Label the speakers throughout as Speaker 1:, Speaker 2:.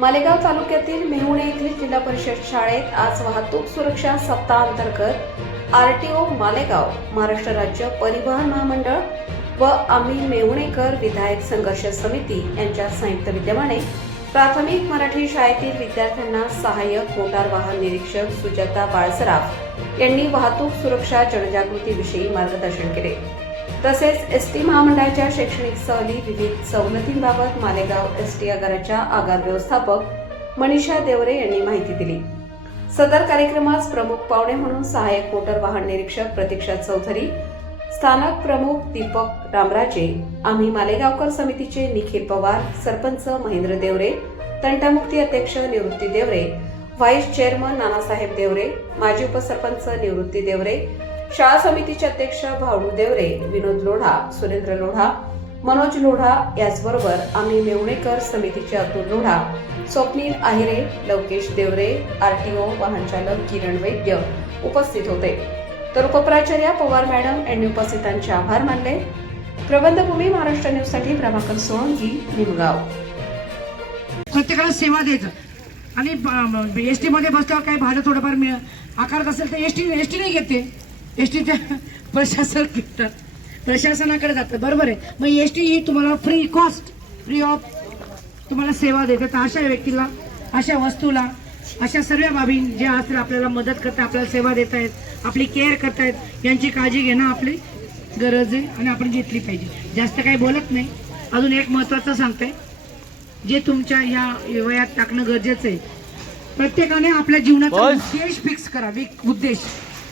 Speaker 1: मालेगाव तालुक्यातील मेहुणे येथील जिल्हा परिषद शाळेत आज वाहतूक सुरक्षा सप्ताह अंतर्गत आरटीओ मालेगाव महाराष्ट्र राज्य परिवहन महामंडळ व आम्ही मेहुणेकर विधायक संघर्ष समिती यांच्या संयुक्त विद्यमाने प्राथमिक मराठी शाळेतील विद्यार्थ्यांना सहाय्यक मोटार वाहन निरीक्षक सुजाता बाळसराफ यांनी वाहतूक सुरक्षा जनजागृतीविषयी मार्गदर्शन केले. तसेच एस टी महामंडळाच्या शैक्षणिक सहली विविध सवलतींबाबत मालेगाव एस टी आगाराच्या आगार व्यवस्थापक मनीषा देवरे यांनी माहिती दिली. सदर कार्यक्रमास प्रमुख पाहुणे म्हणून सहाय्यक मोटर वाहन निरीक्षक प्रतीक्षा चौधरी स्थानक प्रमुख दीपक रामराजे आम्ही मालेगावकर समितीचे निखिल पवार सरपंच महेंद्र देवरे तंटामुक्ती अध्यक्ष निवृत्ती देवरे व्हाईस चेअरमन नानासाहेब देवरे माजी उपसरपंच निवृत्ती देवरे शाळा समितीचे अध्यक्ष भावडू देवरे विनोद लोढा सुरेंद्र लोढा मनोज लोढा याचबरोबर आम्ही मेवणेकर समितीचे अतुल लोढा स्वप्नील आहिरे लवकेश देवरे आरटीओ वाहन चालक किरण वैद्य उपस्थित होते. तर उपप्राचार्य पवार मॅडम यांनी उपस्थितांचे आभार मानले. प्रबंधभूमी महाराष्ट्र न्यूजसाठी प्रभाकर सोळंकी निमगाव.
Speaker 2: प्रत्येकाला सेवा द्यायचं. आणि एस टी मध्ये बसल्यावर काही भाडं थोडंफार मिळ आकारत असेल तर एस टी एस टी नाही घेते एस टीच्या प्रशासन प्रशासनाकडे जातं बरोबर आहे. मग एस टी ही तुम्हाला फ्री कॉस्ट फ्री ऑफ तुम्हाला सेवा देते. तर अशा व्यक्तीला अशा वस्तूला अशा सर्व बाबी ज्या असतील आपल्याला मदत करतात आपल्याला सेवा देत आहेत आपली केअर करतायत यांची काळजी घेणं आपली गरज आहे आणि आपण घेतली पाहिजे. जास्त काही बोलत नाही. अजून एक महत्वाचं सांगते. जे तुमच्या या वयात टाकणं गरजेचं आहे. प्रत्येकाने आपल्या जीवनाचा उद्देश फिक्स करा. विक- उद्देश.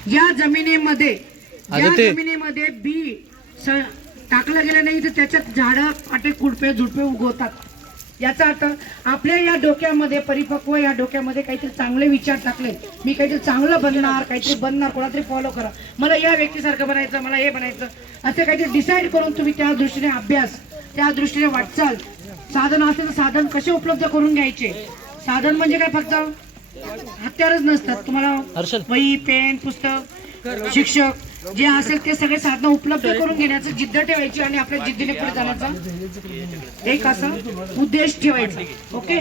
Speaker 2: ज्या जमिनीमध्ये
Speaker 3: आदित्य.
Speaker 2: जमिनीमध्ये बी टाकलं गेलं नाही तर त्याच्यात झाडं पाटे कुडपे झुडपे उगवतात. याचा अर्थ आपल्या या डोक्यामध्ये परिपक्व या डोक्यामध्ये काहीतरी चांगले विचार टाकले. मी काहीतरी चांगलं बनणार काहीतरी बनणार कोणातरी फॉलो करा. मला या व्यक्तीसारखं बनायचं मला हे बनायचं. असं काहीतरी डिसाईड करून तुम्ही त्या दृष्टीने अभ्यास त्या दृष्टीने वाटचाल. साधन असेल तर साधन कसे उपलब्ध करून घ्यायचे? साधन म्हणजे काय फक्त? हत्यारच नसतात. तुम्हाला. वही पेन पुस्तक शिक्षक जे असेल ते सगळे साधनं उपलब्ध करून घेण्याचं जिद्द ठेवायची आणि आपल्या जिद्दीने पुढे जाण्याचा एक असा उद्देश ठेवायचा. ओके?